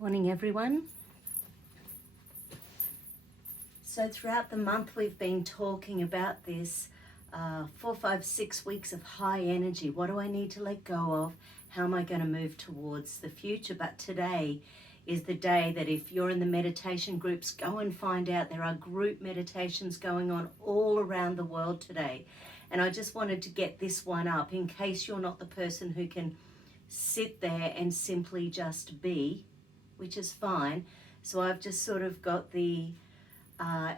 Morning everyone. So throughout the month we've been talking about this 4, 5, 6 weeks of high energy. What do I need to let go of? How am I going to move towards the future? But today is the day that if you're in the meditation groups, go and find out. There are group meditations going on all around the world today. And I just wanted to get this one up in case you're not the person who can sit there and simply just be, which is fine. So I've just sort of got the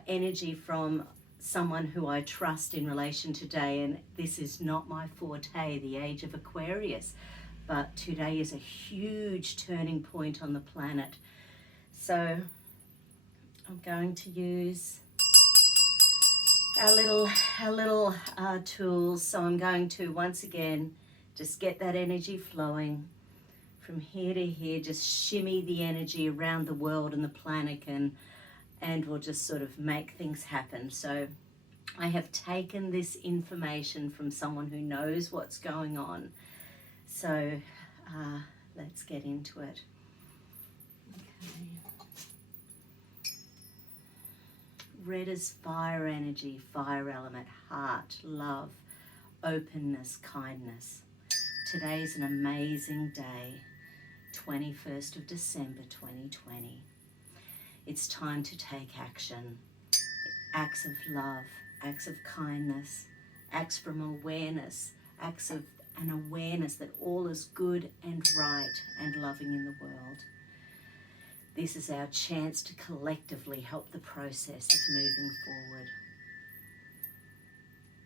energy from someone who I trust in relation to today, and this is not my forte, the Age of Aquarius, but today is a huge turning point on the planet. So I'm going to use our little tools. So I'm going to once again just get that energy flowing from here to here, just shimmy the energy around the world and the planet, and we'll just sort of make things happen. So I have taken this information from someone who knows what's going on. So let's get into it. Okay. Red is fire energy, fire element, heart, love, openness, kindness. Today's an amazing day, 21st of December 2020. It's time to take action. Acts of love, acts of kindness, acts from awareness, acts of an awareness that all is good and right and loving in the world. This is our chance to collectively help the process of moving forward.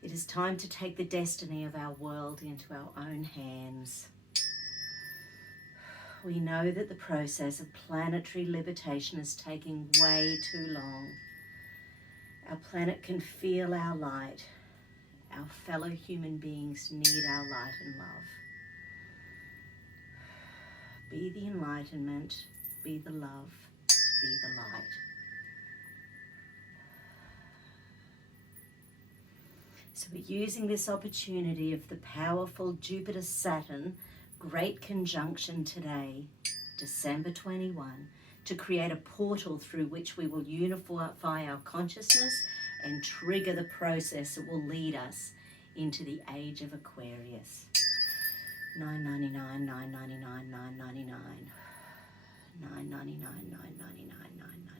It is time to take the destiny of our world into our own hands. We know that the process of planetary liberation is taking way too long. Our planet can feel our light. Our fellow human beings need our light and love. Be the enlightenment, be the love, be the light. So we're using this opportunity of the powerful Jupiter-Saturn great conjunction today, December 21, to create a portal through which we will unify our consciousness and trigger the process that will lead us into the Age of Aquarius. 999, 999, 999, 999, 999, 999.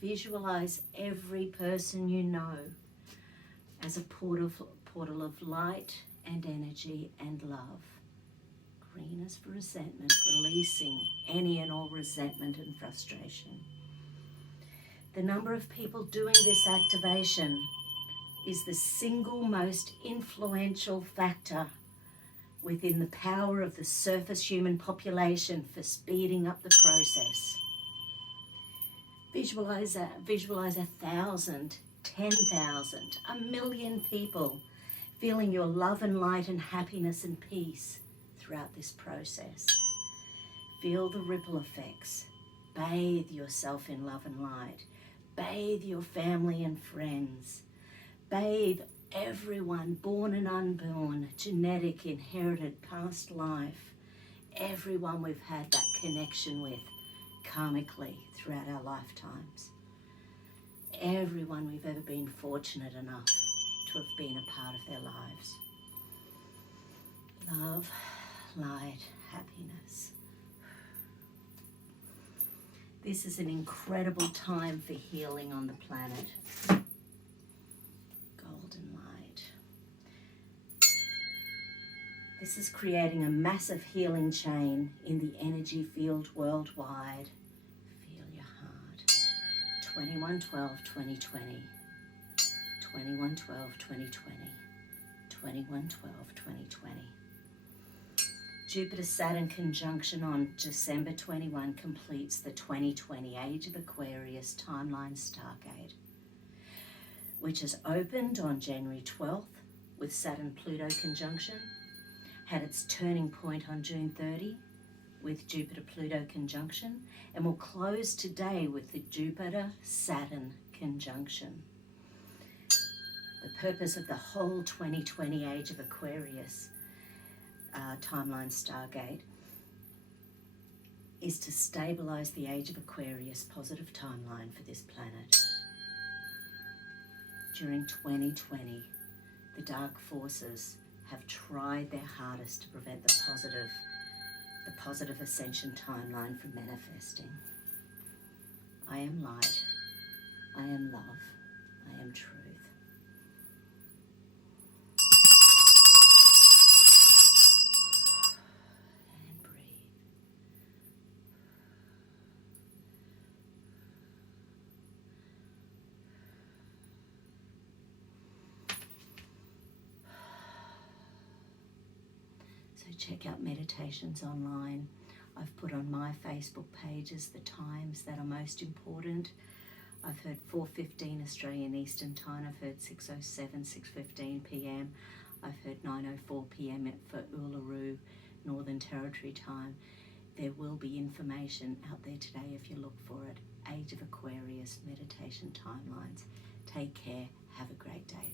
Visualize every person you know as a portal of light and energy and love. Green is for resentment, releasing any and all resentment and frustration. The number of people doing this activation is the single most influential factor within the power of the surface human population for speeding up the process. Visualize 1,000, 10,000, 1,000,000 people feeling your love and light and happiness and peace throughout this process. Feel the ripple effects. Bathe yourself in love and light. Bathe your family and friends. Bathe everyone, born and unborn, genetic, inherited, past life. Everyone we've had that connection with karmically throughout our lifetimes. Everyone we've ever been fortunate enough to have been a part of their lives. Love, light, happiness. This is an incredible time for healing on the planet. Golden light. This is creating a massive healing chain in the energy field worldwide. Feel your heart. 21/12/2020. 21/12/2020. 21/12/2020. Jupiter-Saturn conjunction on December 21 completes the 2020 Age of Aquarius timeline stargate, which has opened on January 12th with Saturn-Pluto conjunction, had its turning point on June 30 with Jupiter-Pluto conjunction, and will close today with the Jupiter-Saturn conjunction. purpose of the whole 2020 Age of Aquarius timeline Stargate is to stabilize the Age of Aquarius positive timeline for this planet. During 2020, the dark forces have tried their hardest to prevent the positive ascension timeline from manifesting. I am light, I am love, I am truth. And breathe. So check out meditations online. I've put on my Facebook pages the times that are most important. I've heard 4:15 Australian Eastern Time. I've heard 6:07, 6:15 p.m. I've heard 9:04 p.m. for Uluru, Northern Territory time. There will be information out there today if you look for it. Age of Aquarius meditation timelines. Take care. Have a great day.